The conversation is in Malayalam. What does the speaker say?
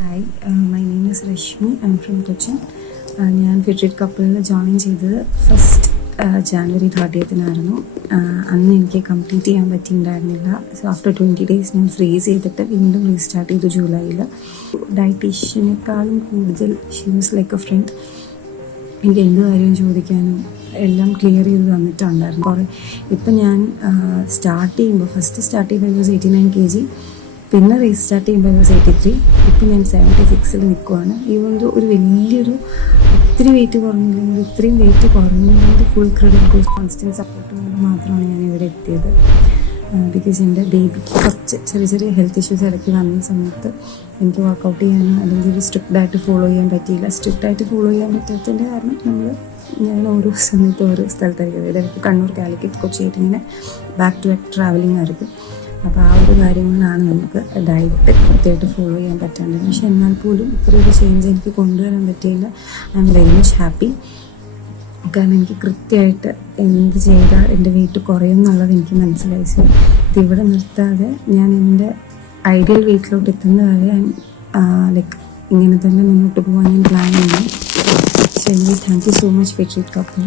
Hi, my name is Rashmi. I am from Cochin. ഞാൻ ഫിറ്റ് കപ്പിളിൽ ജോയിൻ ചെയ്തത് ഫസ്റ്റ് ജാനുവരി 30th അന്ന് എനിക്ക് കംപ്ലീറ്റ് ചെയ്യാൻ പറ്റിയിട്ടുണ്ടായിരുന്നില്ല. സോ ആഫ്റ്റർ 20 days ഞാൻ ഫ്രീസ് ചെയ്തിട്ട് വീണ്ടും റീസ്റ്റാർട്ട് ചെയ്തു ജൂലൈയിൽ. ഡയറ്റീഷ്യനേക്കാളും കൂടുതൽ she was like a friend. എനിക്ക് എന്ത് കാര്യം ചോദിക്കാനും എല്ലാം ക്ലിയർ ചെയ്ത് തന്നിട്ടുണ്ടായിരുന്നു. കുറേ ഇപ്പം ഞാൻ ഫസ്റ്റ് സ്റ്റാർട്ട് ചെയ്യുമ്പോൾ 89 kg, പിന്നെ റീസ്റ്റാർട്ട് ചെയ്യുമ്പോൾ 83. ഇപ്പം ഞാൻ 76 നിൽക്കുവാണ്. ഇവൻ്റെ ഒരു വലിയൊരു ഒത്തിരി വെയിറ്റ് കുറഞ്ഞില്ലെങ്കിൽ ഇത്രയും വെയിറ്റ് കുറഞ്ഞില്ലെങ്കിൽ full credit goes constant support കൊണ്ട് മാത്രമാണ് ഞാൻ ഇവിടെ എത്തിയത്. ബിക്കോസ് എൻ്റെ ബേബിക്ക് കുറച്ച് ചെറിയ ഹെൽത്ത് ഇഷ്യൂസ് ഇടയ്ക്ക് വന്ന സമയത്ത് എനിക്ക് വർക്കൗട്ട് ചെയ്യാനോ അല്ലെങ്കിൽ ഒരു സ്ട്രിക്റ്റായിട്ട് ഫോളോ ചെയ്യാൻ പറ്റിയില്ല. സ്ട്രിക്റ്റായിട്ട് ഫോളോ ചെയ്യാൻ പറ്റാത്തതിൻ്റെ കാരണം ഞാൻ ഓരോ സമയത്ത് ഓരോ സ്ഥലത്തായിരിക്കും. അതായത് കണ്ണൂർ, കാലിക്കറ്റ്, കൊച്ചിയായിട്ട് ഇങ്ങനെ ബാക്ക് ടു ബാക്ക് ട്രാവലിംഗ് ആയിരിക്കും. അപ്പോൾ ആ ഒരു കാര്യങ്ങളാണ് നമുക്ക് ഡയറ്റ് കൃത്യമായിട്ട് ഫോളോ ചെയ്യാൻ പറ്റാണ്ടത്. പക്ഷെ എന്നാൽ പോലും ഇത്ര ഒരു ചേഞ്ച് എനിക്ക് കൊണ്ടുവരാൻ പറ്റിയില്ല. I am very much happy. കാരണം എനിക്ക് കൃത്യമായിട്ട് എന്ത് ചെയ്താൽ എൻ്റെ വെയിറ്റ് കുറയും എന്നുള്ളത് എനിക്ക് മനസ്സിലായി. സോ ഇതിവിടെ നിർത്താതെ ഞാൻ എൻ്റെ ഐഡിയൽ വെയിറ്റിലോട്ട് എത്തുന്നതായി ലൈക്ക് ഇങ്ങനെ തന്നെ മുന്നോട്ട് പോകാൻ ഞാൻ പ്ലാൻ ചെയ്യുന്നു. So thank you so much fit couple.